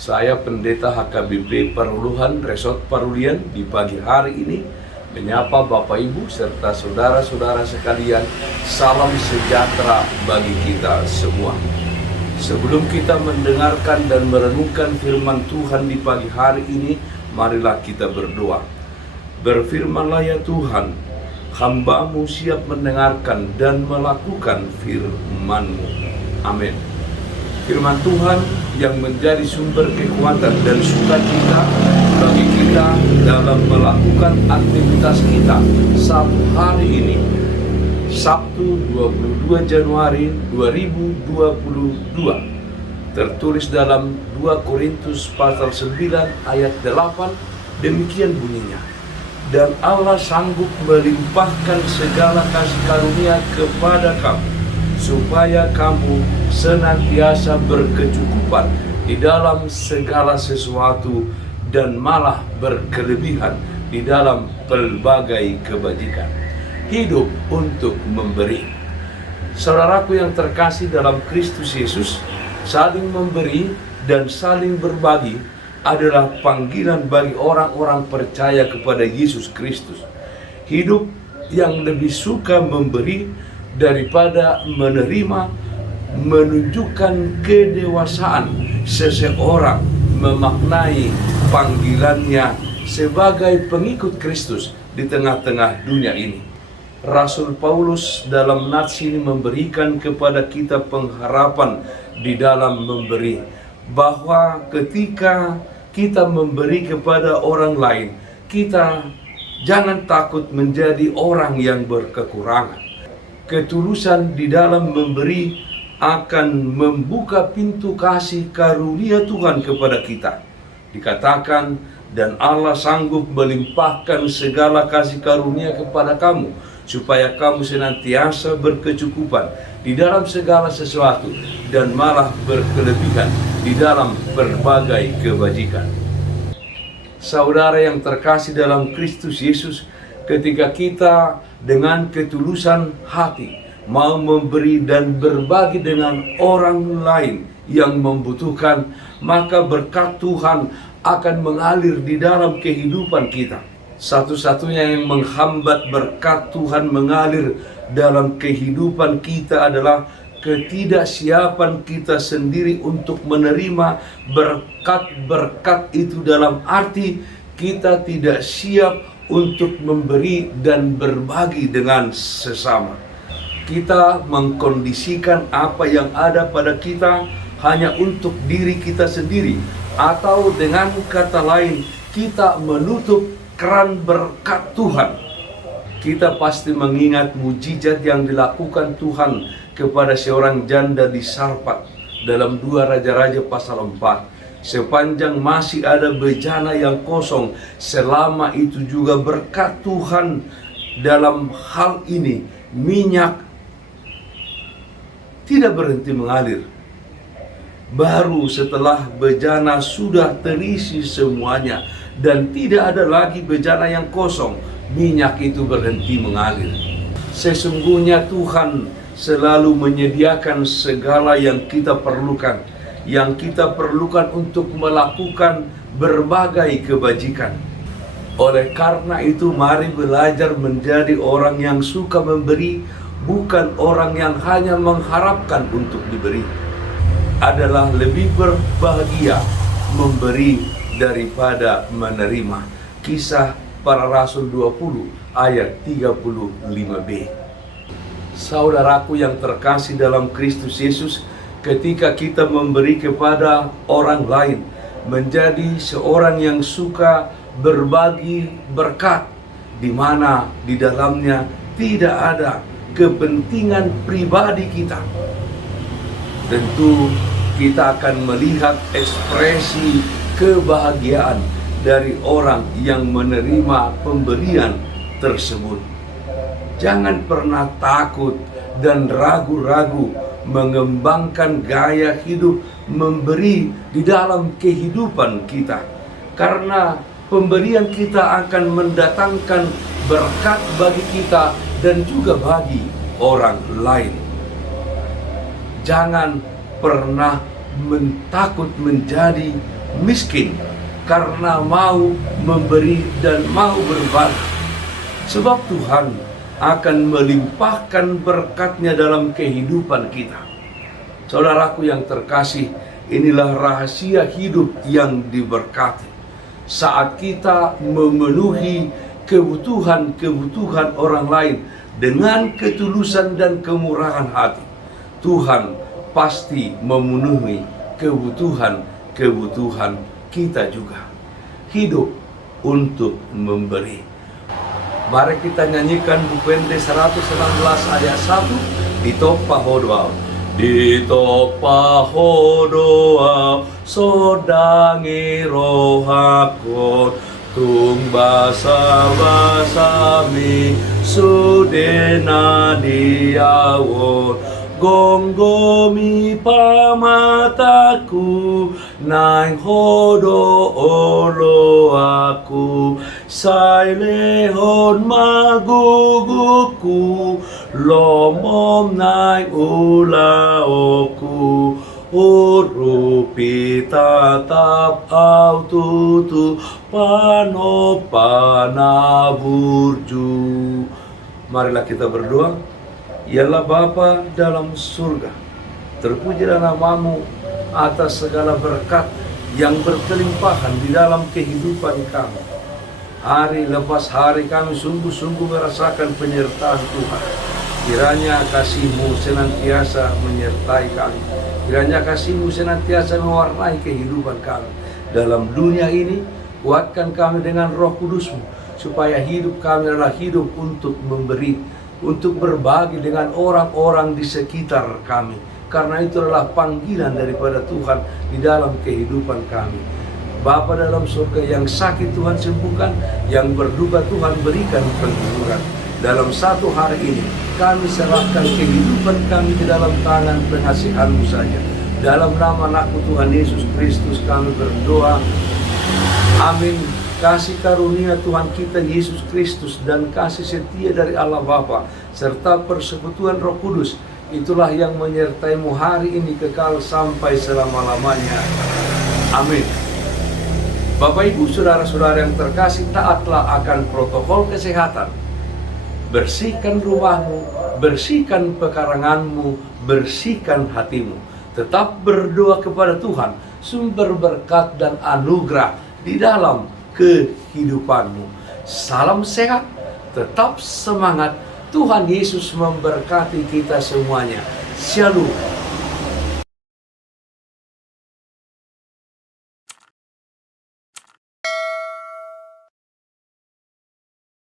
Saya Pendeta HKBP Paruluhan Resort Parulian di pagi hari ini menyapa Bapak Ibu serta saudara-saudara sekalian, salam sejahtera bagi kita semua. Sebelum kita mendengarkan dan merenungkan firman Tuhan di pagi hari ini, marilah kita berdoa. Berfirmanlah ya Tuhan, hamba-Mu siap mendengarkan dan melakukan firman-Mu. Amin. Firman Tuhan yang menjadi sumber kekuatan dan sukacita bagi kita dalam melakukan aktivitas kita satu hari ini, Sabtu 22 Januari 2022, tertulis dalam 2 Korintus pasal 9 ayat 8, demikian bunyinya. Dan Allah sanggup melimpahkan segala kasih karunia kepada kamu, supaya kamu senantiasa berkecukupan di dalam segala sesuatu dan malah berkelebihan di dalam pelbagai kebajikan. Hidup untuk memberi. Saudaraku yang terkasih dalam Kristus Yesus, saling memberi dan saling berbagi adalah panggilan bagi orang-orang percaya kepada Yesus Kristus. Hidup yang lebih suka memberi daripada menerima menunjukkan kedewasaan seseorang memaknai panggilannya sebagai pengikut Kristus di tengah-tengah dunia ini. Rasul Paulus dalam nats ini memberikan kepada kita pengharapan di dalam memberi, bahwa ketika kita memberi kepada orang lain, kita jangan takut menjadi orang yang berkekurangan. Ketulusan di dalam memberi akan membuka pintu kasih karunia Tuhan kepada kita. Dikatakan, dan Allah sanggup melimpahkan segala kasih karunia kepada kamu, supaya kamu senantiasa berkecukupan di dalam segala sesuatu dan malah berkelebihan di dalam berbagai kebajikan. Saudara yang terkasih dalam Kristus Yesus, ketika kita dengan ketulusan hati mau memberi dan berbagi dengan orang lain yang membutuhkan, maka berkat Tuhan akan mengalir di dalam kehidupan kita. Satu-satunya yang menghambat berkat Tuhan mengalir dalam kehidupan kita adalah ketidaksiapan kita sendiri untuk menerima berkat-berkat itu, dalam arti kita tidak siap untuk memberi dan berbagi dengan sesama. Kita mengkondisikan apa yang ada pada kita hanya untuk diri kita sendiri, atau dengan kata lain, kita menutup keran berkat Tuhan. Kita pasti mengingat mujizat yang dilakukan Tuhan kepada seorang janda di Sarfat dalam 2 Raja-Raja pasal 4. Sepanjang masih ada bejana yang kosong, selama itu juga berkat Tuhan dalam hal ini, minyak tidak berhenti mengalir. Baru setelah bejana sudah terisi semuanya dan tidak ada lagi bejana yang kosong, minyak itu berhenti mengalir. Sesungguhnya Tuhan selalu menyediakan segala yang kita perlukan, untuk melakukan berbagai kebajikan. Oleh karena itu, mari belajar menjadi orang yang suka memberi, bukan orang yang hanya mengharapkan untuk diberi. Adalah lebih berbahagia memberi daripada menerima. Kisah Para Rasul 20 ayat 35b. Saudaraku yang terkasih dalam Kristus Yesus, ketika kita memberi kepada orang lain, menjadi seorang yang suka berbagi berkat, di mana di dalamnya tidak ada kepentingan pribadi kita. Tentu kita akan melihat ekspresi kebahagiaan dari orang yang menerima pemberian tersebut. Jangan pernah takut dan ragu-ragu mengembangkan gaya hidup memberi di dalam kehidupan kita, karena pemberian kita akan mendatangkan berkat bagi kita dan juga bagi orang lain. Jangan pernah takut menjadi miskin karena mau memberi dan mau berbagi. Sebab Tuhan akan melimpahkan berkat-Nya dalam kehidupan kita. Saudaraku yang terkasih, inilah rahasia hidup yang diberkati. Saat kita memenuhi kebutuhan-kebutuhan orang lain dengan ketulusan dan kemurahan hati, Tuhan pasti memenuhi kebutuhan-kebutuhan kita juga. Hidup untuk memberi. Mari kita nyanyikan Bupende 119 ayat 1 di Topa Hodoa. Di Topa Hodoa sodangi rohakon tung basa-basami sudena diawon gonggomi pamataku nang hodo olo aku sailehon maguguku lomom nang ulaoku urupi tatap au tutu panopana burju. Marilah kita berdoa. Ya Allah Bapa dalam surga, terpujilah nama-Mu atas segala berkat yang berkelimpahan di dalam kehidupan kami. Hari lepas hari kami sungguh-sungguh merasakan penyertaan Tuhan. Kiranya kasih-Mu senantiasa menyertai kami. Kiranya kasih-Mu senantiasa mewarnai kehidupan kami. Dalam dunia ini, kuatkan kami dengan Roh Kudus-Mu, supaya hidup kami adalah hidup untuk memberi, untuk berbagi dengan orang-orang di sekitar kami. Karena itu adalah panggilan daripada Tuhan di dalam kehidupan kami. Bapa dalam surga, yang sakit Tuhan sembuhkan, yang berduka Tuhan berikan penghiburan. Dalam satu hari ini, kami serahkan kehidupan kami ke dalam tangan pengasihan-Mu saja. Dalam nama Anak-Mu Tuhan Yesus Kristus kami berdoa. Amin. Kasih karunia Tuhan kita Yesus Kristus dan kasih setia dari Allah Bapa serta persekutuan Roh Kudus, itulah yang menyertai-Mu hari ini kekal sampai selama-lamanya. Amin. Bapak Ibu, saudara-saudara yang terkasih, taatlah akan protokol kesehatan. Bersihkan rumahmu, bersihkan pekaranganmu, bersihkan hatimu. Tetap berdoa kepada Tuhan, sumber berkat dan anugerah di dalam kehidupanmu. Salam sehat, tetap semangat. Tuhan Yesus memberkati kita semuanya. Shalom.